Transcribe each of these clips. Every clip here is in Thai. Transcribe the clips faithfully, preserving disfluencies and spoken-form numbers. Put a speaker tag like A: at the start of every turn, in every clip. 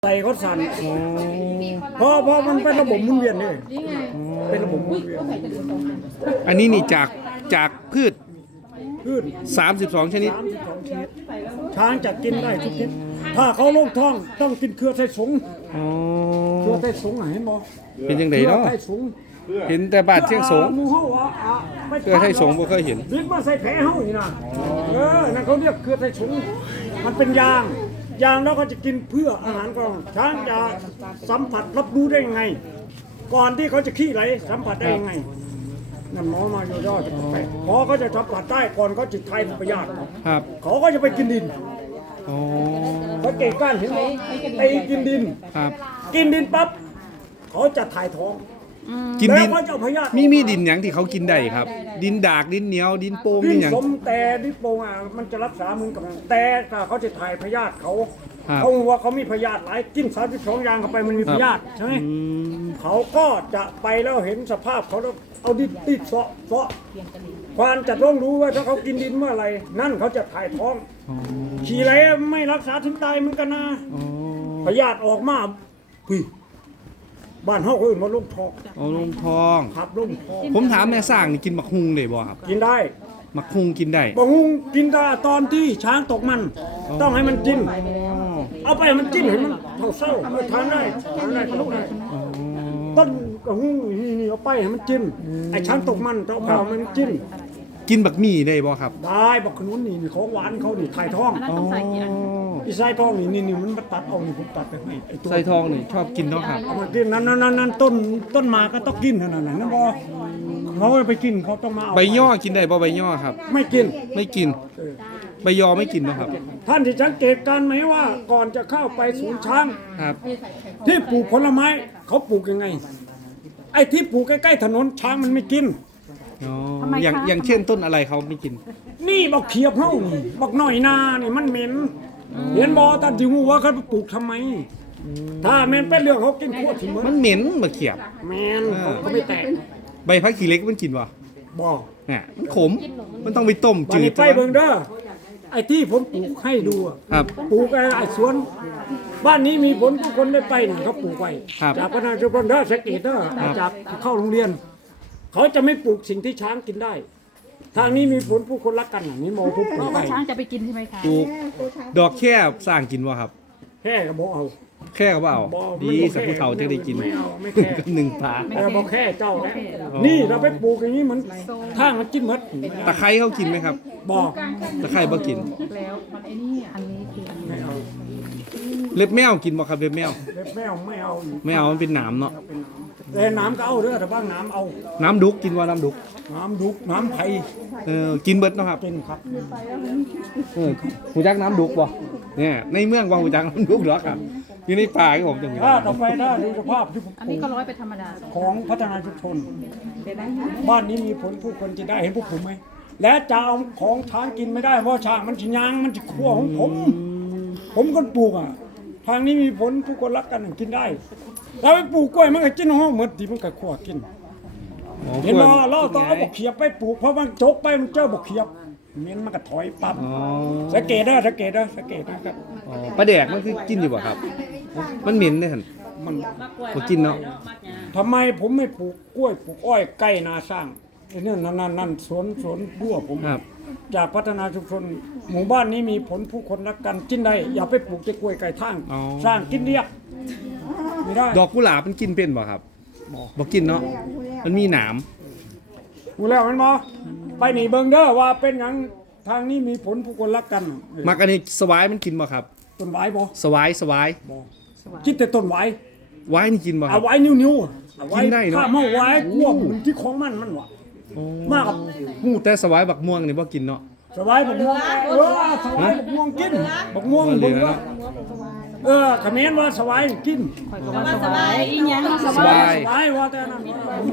A: ใส่เขาสั่นเพราะเพราะมันเป็นระบบหมุนเวียนนี่เป็นระบบหมุนเวียน
B: อันนี้นี่จากจากพืช
A: พืช
B: สามสิบสองชนิด
A: สามสิบสองชนิดช้างจะกินได้ทุกชนิดถ้าเขาลงท้องต้องกินเครือไทยสงเครือไทยสงเห็นบ่
B: เป็นยังไงเนาะเห็นแต่บาดเชียงสงเครือไทยสงบ่เคยเห็น
A: บิ๊กมาใส่แผลเฮานี่นะเออนั่นเขาเรียกเครือไทยสงมันเป็นยางยางแล้วก็จะกินเพื่ออาหารก่อนช้างจะสัมผัสรับรู้ได้ยังไงก่อนที่เขาจะขี้ไหลสัมผัสได้ยังไงนั่นหมอมาอยู่ยอดพอเขาจะสัมผัสได้ก่อนเขาจิตไทยประหยัดครับเขาก็จะไปกินดินเขาเก่งก้านเห็นไหมไอ้กินดินครับกินดินปั๊บเขาจะถ่ายท้อง
B: กินดินมีมีดินอย่างที่เขากินได้ครับดินดากดินเหนียวดินโป่ง
A: ดิน
B: อย่าง
A: สมแต่ดินโป่งอ่ะมันจะรักษามึงกับแต่ถ้าเขาจะถ่ายพยาธิเขาเขาว่าเขามีพยาธิหลายกินสามสิบสองอย่างเข้าไปมันมีพยาธิใช่ไหมเขาก็จะไปแล้วเห็นสภาพเขาแล้วเอาดินติดเสาะเสาะควานจะต้องรู้ว่าถ้าเขากินดินเมื่อไรนั่นเขาจะถ่ายท้องขี่ไรไม่รักษาถึงตายเหมือนกันนะพยาธิออกมาพี่บ้านเฮาอื่นมาลุ่มทอง
B: อ๋อลุ่มทอง
A: ครับลุ่มทอง
B: ผมถามแม่สร้างนี่กินมักฮุงได้บ่ครับ
A: กินได้
B: มักฮุงกินได้
A: มักฮุงกินได้ตอนที่ช้างตกมันต้องให้มันกินเอาไปมันกินเห็นมันเท่าเศร้าทานได้ทานได้ทานได้ต้นกระฮุงนี่นี่เอาไปให้มันกินไอ้ช้างตกมันต้องเอามันกิน
B: กินบักหมี่ได้บ่ครับ
A: ได้บักขนุนนี่ของหวานเขานี่ไข่ทองอีไส้ทองนี่นี่นี่มันมาตัดเอานี่ผมตัดไปให้ไอ้ตัว
B: ไส้ทองนี่ชอบกินเนาะครับ
A: เอามากินนั่นนั่นนั่นต้นต้นมาก็ต้องกินขนาดนั้นนะบ่เขาไปกินเขาต้องมาเอา
B: ใบย่อกินได้บ่ใบย่อครับ
A: ไม่กิน
B: ไม่กินใบยอไม่กินนะครับ
A: ท่านที่สังเกตกันไหมว่าก่อนจะเข้าไปศูนย์ช้าง
B: ครับ
A: ที่ปลูกผลไม้เขาปลูกยังไงไอ้ที่ปลูกใกล้ๆถนนช้างมันไม่กิน
B: อย่างอย่างเช่นต้นอะไรเขาไม่กิน
A: นี่บอกเขียบเฮานี่บอกหน่อยนานี่มันเหม็นเห็นบ่ท่านที่รู้ว่าเขาปลูกทำไมถ้าแม่นเป็นเรื่องเขากินขวดที่
B: มันเหม็นมาเขียบ
A: แม่นเขาไม่แตก
B: ใบพักขี้เล็กมันกินวะ
A: บ่
B: เนี่ยมันขมมันต้องไปต้มจืด
A: ไปเบิ่งเด้อไอ้ที่ผมปลูกให้ดู
B: ครับ
A: ปลูกไอ้สวนบ้านนี้มีผลทุกคนได้ไปนี่เขาปลูกไว้จากพนักงานทุกคนเด้อสังเกตเด้อจากเข้าโรงเรียนเขาจะไม่ปลูกสิ่งที่ช้างกินได้ทางนี้มีผลผู้คนรักกันอย่างนี้มองผู้ปลูกไป
C: ช้างจะไปกินใช่ไหมคะ
B: ปลูกดอกแค่สร้างกินวะครับ
A: แค่ก็บอกเอา
B: แค่ก็บอกเอาดีสักผู้เฒ่าจะได้กิน
A: ไม่เอาไม่แค่
B: หนึ่งผา
A: แต่บอกแค่เจ้านี่เราไปปลูกอย่างนี้มันทางมันกินหมด
B: ตะไคร้เขากินไหมครับ
A: บอก
B: ตะไคร้บ่กิน
C: แล้วมันไอ้นี่อันนี้คือ
A: ไม่เอา
B: เล็บแมวกินบ่ครับเล็บแมว
A: เล็บแมวไม่เอา
B: ไม่เอามันเป็นหนามเนาะ
A: แต่น้ำก็เอาเด้อแต่บ้างน้ำเอา
B: น้ำดุกกินว่าน้ำดุก
A: น้ำดุกน้ำไผ่
B: เออกินเบิดเนาะครับ
A: กินครับ
B: เออหูจักน้ำดุกบ่เนี่ยในเมืองว่าหูจักน้ำดุกหรอครับอยู่ในป่าที่ผมจัง
A: ถ้าต่อไปถ้าดูสภาพที่ผม
C: อันนี้ก็ร้อยไปธรรมดา
A: ของพัฒนาชุมชนบ้านนี้มีผลผู้คนจะได้เห็นพวกผมไหมและจะเอาของช้างกินไม่ได้เพราะช้างมันจะยางมันจะขั้วของผมผมก็ปลูกอ่ะทางนี้มีผลผู้คนรักกันกินได้เราไปปลูกกล้วยมันก็กินห้องหมดดีมันก็ขั้วกินเห็นบ่เราต้องเอาบกเขียบไปปลูกเพราะมันจกไปมันเจอบกเขียบเม้นมันก็ถอยปั๊บสังเกตได้สังเกตได้สังเกตนะครับ
B: ปลาแดกมันคือกินอยู่ป่ะครับมันเหม็นเลยท่าน
A: มัน
B: พอกินเนาะ
A: ทำไมผมไม่ปลูกกล้วยปลูกอ้อยใกล้นาสร้างนี่นั่นนั่นนั่นสวนสวนบัวผมจากพัฒนาชุมชนหมู่บ้านนี้มีผลผู้คนรักกันกินได้อย่าไปปลูกแต่กล้วยไก่ทางสร้างกินเรียก
B: ไม่ได้ดอกกุหลาบมันกินเป็นป่ะครับบอกกินเนาะมันมีหนาม
A: กูแล้วมันมาไปหนีเบิงเด้อว่าเป็นอย่างทางนี้มีผลผู้คนรักกัน
B: มักอันนี้สวายมันกินป่ะครับ
A: ต้นไว้บ่
B: สวายสวาย
A: กินแต่ต้นไว้
B: ไว้นี่กินป่ะ
A: เอาไว้นิ้วนิ้ว
B: กินได้เนาะ
A: ข้าเมื่อไว้กวมที่ของมันมันวะมาก
B: หูแต่สวายบักม่วงนี่บ่กินเนาะ
A: สวายบักม่วงเออสวายบักม่วงกินบักม่วงบักม่วงเออขมิ้นว่าสวายกิน
C: สวายอีหยัง
B: สวาย
A: สวายว่าแต่นั้น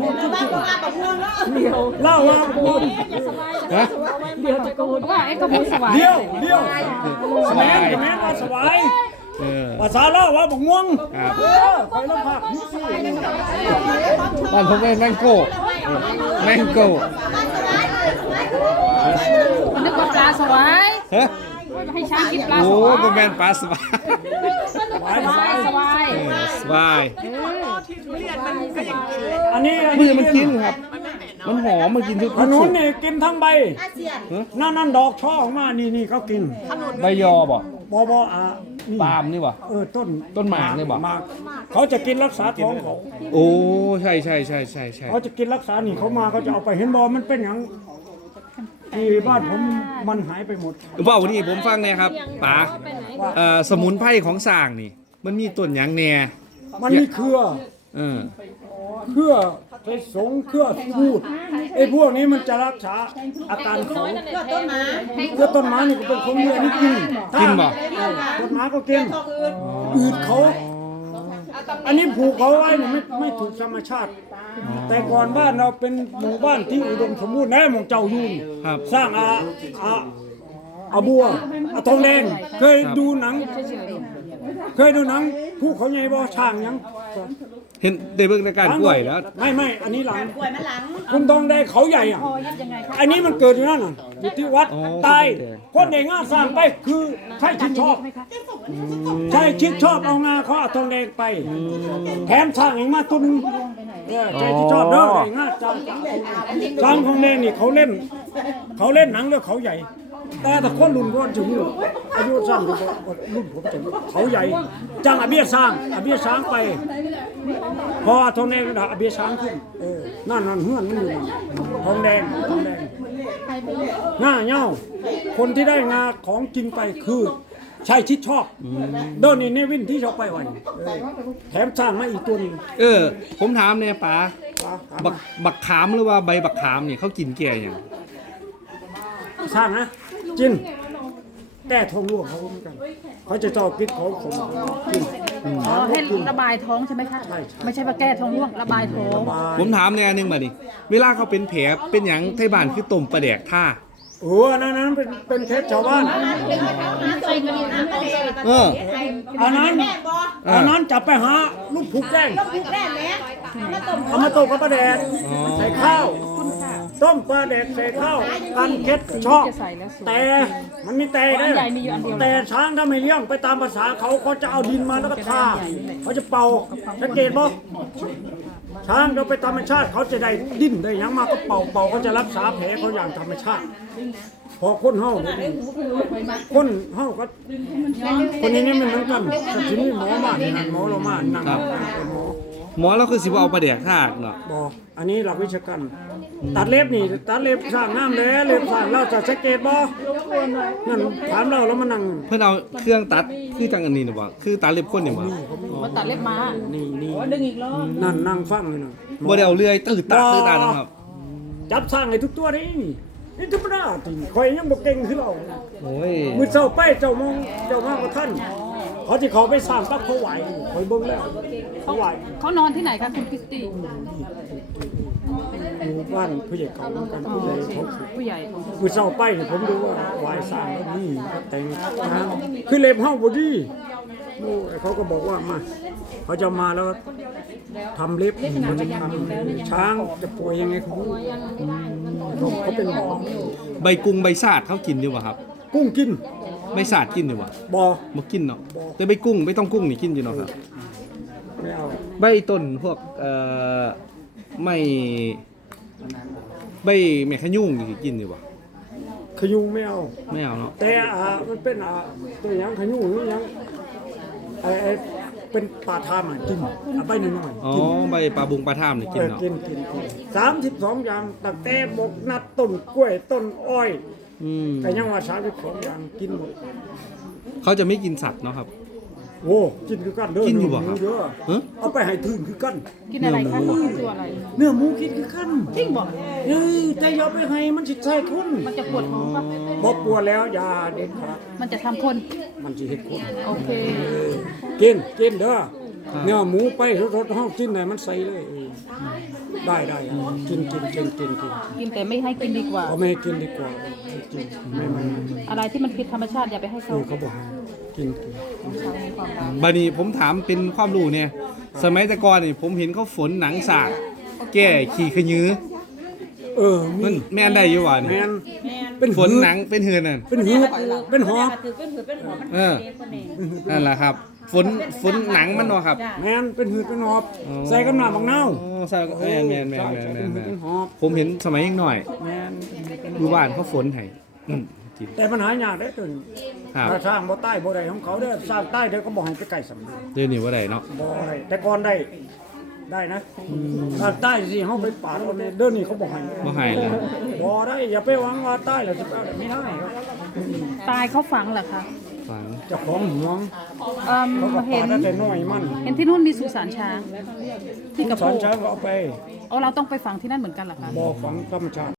A: เล่าว่าบักม่วง
B: ฮะ
C: เดี๋ยวจะกูดว่าไอ้กระพูสวาย
A: เดี๋ยวเดี๋ยวขมิ้นขมิ้นว่าสวายภาษาเล่าว่าบักม่วงไปลำพัก
B: บ้านผมเป็นแมงโก้แมงโก้
C: นึกว่าปลาสวาย
B: ฮะ
C: ให้ช้างกินปลา
B: โอ้
C: สวาย
B: บ่แม่นปลาสวาย
C: สวายสวาย
B: เออสวาย
A: อันนี้อัน
B: มื
A: นี้
B: อมันกินครับ มันหอมมันกินทุก
A: ขนุนนี่กินทั้งใบ
B: ฮะ
A: นั่นนั่นดอกช่อออกมานี่นี่เขากิน
B: ใบยอบ่
A: บอบออ่ะนี่
B: ปาล์มนี่บ่
A: เออต้น
B: ต้นหมากนี่บ่
A: หมากเขาจะกินรักษาท้องเขา
B: โอ้ใช่ใช่ใช่ใช่ใช่
A: เขาจะกินรักษานี่เขามาเขาจะเอาไปเห็นบอมันเป็นอย่างที่บ้านผมมันหายไปหมด
B: เปล่านี่ผมฟังเนี่ยครับป๋าเอ่อสมุนไพรของสร้างนี่ มันมีต้นหยังแหน่
A: มันมีเครือ
B: เออ
A: เครือไทสงเครือพูดไอ้พวกนี้มันจะรักษาอาการเขาเครือต้นไม้เครือต้นไม้นี่ก็เป็นของเรือนี่กิน
B: กินบ่
A: เออต้นไม้ก็กินอืดเขา อันนี้ผูกเขาไว้เนี่ยไม่ไม่ถูกธรรมชาติ แต่ก่อนบ้านเราเป็นหมู่บ้านที่อุดมสมบูรณ์แน่หมู่เจ้ายุ่น
B: ครับ
A: สร้างอาอาอาบัวอาทองแดงเคยดูหนัง เคยดูหนังผู้เขาใหญ่บ่ช่างยัง
B: เห็นได้เบิ่งในการกล้วยแล้ว
A: ไม่ไม่อันนี้หลัง
D: กล้วยมันหลัง
A: คุณทองแดงเขาใหญ่อ่ะ
C: ยังไงคะ
A: อันนี้มันเกิดอยู่นั่นน่ะอยู่ที่วัด
B: อ๋อ
A: ตายคนเองงาสร้างไปคือใช่ชิดชอบใช่ชิดชอบเอางาเขาเอาทองแดงไปแถมสร้างเองมาตัวหนึงเออใช่ชิดชอบเด้อเองงาสร้างสร้างทองแดงนี่เขาเล่น เขาเล่นหนังเรื่องเขาใหญ่ แต่ถ้าคนรุ่นก่อนจะรู้อายุสั้นกว่ารุ่นผมจะรู้เขาใหญ่จ้างอาเบี้ยสร้างอาเบี้ยช้างไป พอทองแดงก็ด่าอาเบี้ยช้างขึ้นเออนั่นนั่นเฮือนมันอยู่นั่นทองแดงทองแดงหน้าเง่าคนที่ได้งาของจริงไปคือชายชิดชอบโดนนี่เนวินที่ชอบไปวันเออแถมสร้างมาอีกตัวหนึง
B: เออ ผมถามเนี่ยป๋า
A: บั
B: บักบักขามหรือว่าใบบักขามเนี่ยเขากินแก่หยัง
A: สร้างนะจินแก้ท้องร่วงเขาเหมือนกันเขาจะชอบกินของขมกินถาม
C: ให้
A: เขากิน
C: ระบายท้องใช่ไหมคะ
A: ใช่ใช่
C: ไม่ใช่ว่าแก้ท้องร่วงระบายท้อง
B: ผมถามแนวนึงมาดิเวลาเขาเป็นแผลเป็นหยังไทบ้านคือต้มปลาแดกท่า
A: โอ้อันนั้นนั้นเป็นเป็นเคสชาวบ้าน
D: ใส่กระดิ่งน้ำกระดิ่ง
B: เออ
A: อันนั้น
D: แม่บอ
A: อันนั้นจับไปหาลูกผูกแจ้ง
D: ลูกแม่แม่มาต้ม
A: เอามาต้มกับปลาแดดใส่ข้าวต้มปลาแดดใส่ข้าวกันเคสชอบ
C: จะใส่แล้วสวย
A: แต่มันมีแต่
C: อันใหญ่มีอยู่อันเดียว
A: แต่ช้างถ้าไม่เลี้ยงไปตามภาษาเขาเขาจะเอาดินมาแล้วก็ทาเขาจะเป่าสังเกตบ่ช้างเราไปธรรมชาติเขาจะได้ดิ้นได้หยังมาก็เป่าเป่าเขาจะรักษาแผลเขาอย่างธรรมชาติ พอคนเฮาเนี่ยคนเฮาก็คนนี้นี่มันเหมือนกันแต่ทีนี้หมอมานี่นั่นหมอเรามานั่งเป็นหมอ
B: หมอเราคือสิว่าเอาปลาแดกท่าเนาะ
A: บอกอันนี้หลักวิชาการตัดเล็บนี่ตัดเล็บสร้างน้ำแล้วเล็บสร้างเราจะสังเกตบ่นั่นถามเราแล้วมานั่ง
B: เพื่อนเอาเครื่องตัดคือจังอันนี้นะบ่คือตัดเล็บคนนี่บ่
C: มาตัดเล็บมา
A: นี่นี่
C: ดึงอีกรอบ
A: นั่นนั่งฟังเลยนะ
B: บ่ได้เอาเลื่อยตื่นตาตื่นตานะครับ
A: จับสร้างให้ทุกตัวนี่นี่ธรรมดาจริงคอยยังบ่เก่งคือเรา
B: โอ้ย
A: มือเจ้าไปเจ้ามองเจ้ามากกว่าท่านเขาที่เขาไปสร้างปั๊บเขาไหวคอยเบิ่งแล้วเขาไหว
C: เขานอนที่ไหนคะคุณคริสตี้
A: หมู่บ้านผู้ใหญ่เขาเหมือนกันผู้ใหญ่เขา
C: ผู้ใหญ่
A: มือเจ้าไปเนี่ยผมดูว่าไหวสร้างแล้วนี่แต่งนะคือเล็บเฮาบ่ดีนู่นเขาก็บอกว่ามาเขาจะมาแล้วทำเล็บมันจะทำช้างจะป่วยยังไงเขารู้เขาเป็นหมอ
B: ใบกุ้งใบสาดเขากินอยู่บ่ครับ
A: กุ้งกิน
B: ใบสาดกินอยู่บ่
A: บอ
B: บ่กินเนาะแต่ใบกุ้งไม่ต้องกุ้งนี่กินอยู่เนาะครับ
A: ไม่เอา
B: ใบต้นพวกเอ่อไม่ใบแมขยุ่งนี่สิกินอยู่บ่
A: ขยุงไม่เอา
B: ไม่เอาเนาะ
A: แต่อ่ามันเป็นอ่าตัวหยังขยุงหรือหยังไอ้ไอ้เป็นปลาทามอ่ะกินเอาไปหน่อย
B: อ๋อ
A: ๆกิน
B: ใบปลาบุงปลาท่ามนี่
A: เอ
B: กิน
A: อ
B: เนาะ
A: กินกินกินสามสิบสองอย่างตั้งแต่บกนัดต้นกล้วยต้นอ้อย
B: อืม
A: แต่ยังว่าสามสิบสองอย่างกินหมด
B: เขาจะไม่กินสัตว์เนาะครับ
A: โอ้กินคือกันเด้อ
B: กินอยู่บ่ครับ
A: เนื้หมูเด้อ
B: ฮะ
A: เอาไปให้ถึงคือกัน
C: กินอะไรคะตัวอะไร
A: เนื้อหมูกินคือกัน
C: จริงบอก
A: เอ้ยแต่อย่าไปให้มันสิใส่คน
C: มันจะปวดท้องปะ
A: บ่ปวดแล้วอย่าเด็ดขาด
C: มันจะทำคน
A: มันสิเฮ็ดคน
C: โอเค
A: กินกินเด้อเนื้อหมูไปสดๆเฮากินได้มันใส่เลยเออได้ได้กินกินกินกินกิน
C: กินแต่ไม่ให้กินดีกว่า
A: เอาไม่ให้กินดีกว่ากินไม่มัน
C: อะไรที่มันผิดธรรมชาติอย่าไปให้
A: เอ
C: เขา
A: อเขาบอกให้กินกิน
B: บานี้ผมถามเป็นความรู้เนี่ย สมัยแต่ก่อนนี่ผมเห็นเขาฝนหนังสากแก้ขี่ขยื้อ
A: เออ
B: มั
A: มี
B: นแม่นได้อยู่ว่ะ
A: แม
B: นี่
A: นเป็น
B: ฝนหนังเป็นหืนนั่น
A: เป็นหืดเป็นหอบ
D: ถือเป็นหือเป็นหัวมัน
B: เออนั่นแหละครับฝนฝนหนังมันเนาะครับ
A: แมนเป็นหืดเป็นหอบ
B: อ๋อ
A: ใส่กับน้ำบักนาว
B: อ๋อใช่แม่นแม่นแม่น
A: ใช่
B: แม่น
A: ใช่
B: แม่
A: เป็น
B: น
A: หืด
B: แม่น
A: เป็นหอบ
B: ผมเห็นสมัยยังหน่อย
A: แมน
B: อยู่บ้านเขาฝนให้อืมกิน
A: แต่ปัญหายากได้อตื่น
B: ครับ
A: ถ้าสร้างบ่ใต้บ่ได้ของเขาเด้อสร้างใต้เด้อก็บ่ให้ไปไกลสำนัก
B: เดี๋ยวนี้ว่าได้เนาะ
A: บ่ได้แต่ก่อนได้ได้นะถ้าใต้สิเฮาไปปาดเอาเนี่ยเด้อนี่เขาบ่ให้
B: บ่ให้เลย
A: บ่ได้อย่าไปหวังว่าใต้แล้วสิเอาไม่ได้ครับ
C: ตายเขาฝังเหรอคะ
B: ฟัง
A: เจ้าของห่วง
C: เอิ่ม
A: เขาก็
C: เห็
A: ปาน ดตั้งแต่น้อยมัน
C: เห็นที่นู่นมีสุสานช้างที่กระ
A: ส
C: โป
A: อน
C: ง
A: ช้างก็เอาไป
C: เอาเราต้องไปฝังที่นั่นเหมือนกันเหรอคะ
A: บ่ฝังธรรมชาติ